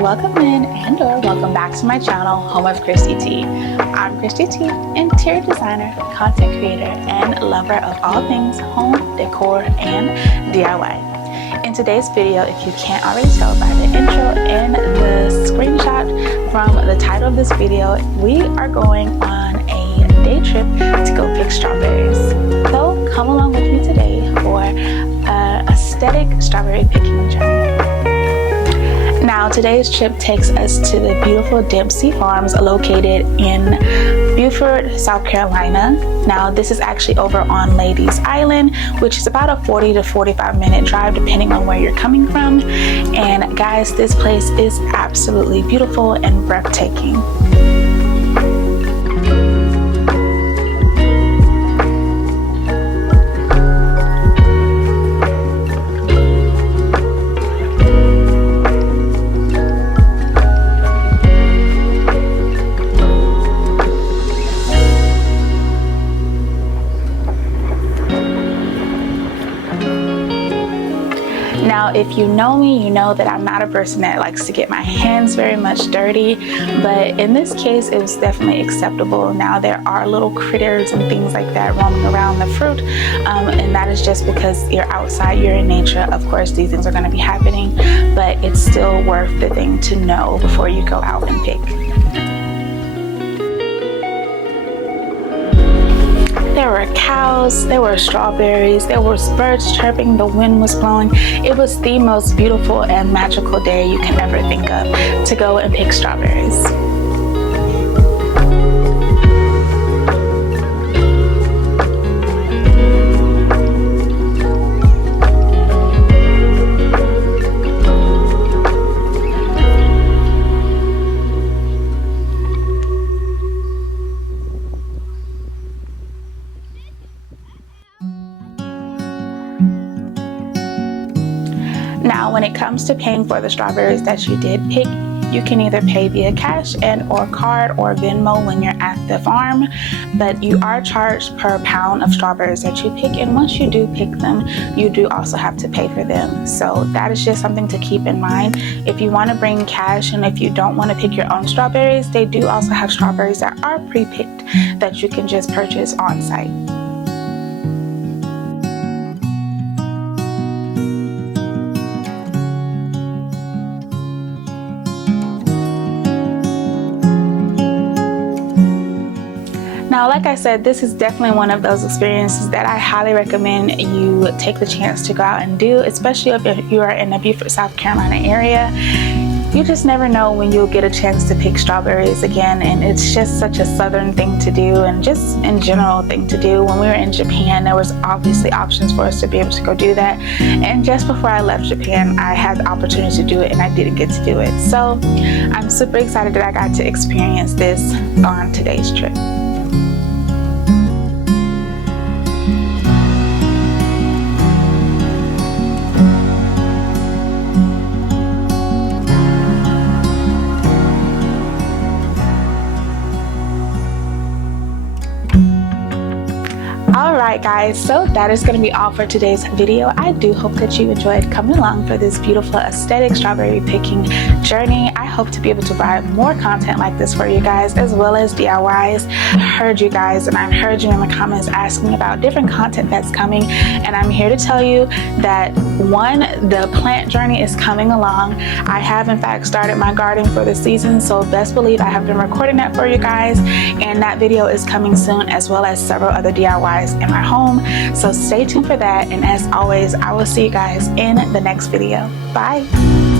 welcome in and or welcome back to my channel, home of Christy T. I'm Christy T, interior designer, content creator, and lover of all things home, decor, and DIY. In today's video, if you can't already tell by the intro and the screenshot from the title of this video, we are going on a day trip to go pick strawberries. So come along with me today for an aesthetic strawberry picking journey. Now, today's trip takes us to the beautiful Dempsey farms located in Beaufort, South Carolina. Now, this is actually over on Ladies Island, which is about a 40 to 45 minute drive depending on where you're coming from. And guys, this place is absolutely beautiful and breathtaking. Now, if you know me, you know that I'm not a person that likes to get my hands very much dirty, but in this case, it was definitely acceptable. Now, there are little critters and things like that roaming around the fruit, and that is just because you're outside, you're in nature. Of course, these things are going to be happening, but it's still worth the thing to know before you go out and pick. There were cows, there were strawberries, there were birds chirping, the wind was blowing. It was the most beautiful and magical day you can ever think of to go and pick strawberries. Now, when it comes to paying for the strawberries that you did pick, you can either pay via cash and or card or Venmo when you're at the farm, but you are charged per pound of strawberries that you pick, and once you do pick them, you do also have to pay for them. So that is just something to keep in mind. If you want to bring cash and if you don't want to pick your own strawberries, they do also have strawberries that are pre-picked that you can just purchase on site. Now, like I said, this is definitely one of those experiences that I highly recommend you take the chance to go out and do, especially if you are in the Beaufort, South Carolina area. You just never know when you'll get a chance to pick strawberries again, and it's just such a southern thing to do and just in general thing to do. When we were in Japan, there was obviously options for us to be able to go do that, and just before I left Japan, I had the opportunity to do it and I didn't get to do it. So I'm super excited that I got to experience this on today's trip. Alright guys, so that is going to be all for today's video. I do hope that you enjoyed coming along for this beautiful aesthetic strawberry picking journey. I hope to be able to provide more content like this for you guys, as well as DIYs. I heard you guys and I've heard you in the comments asking about different content that's coming, and I'm here to tell you that one, the plant journey is coming along. I have in fact started my garden for the season, so best believe I have been recording that for you guys, and that video is coming soon, as well as several other DIYs in my home. So stay tuned for that, and as always, I will see you guys in the next video. Bye.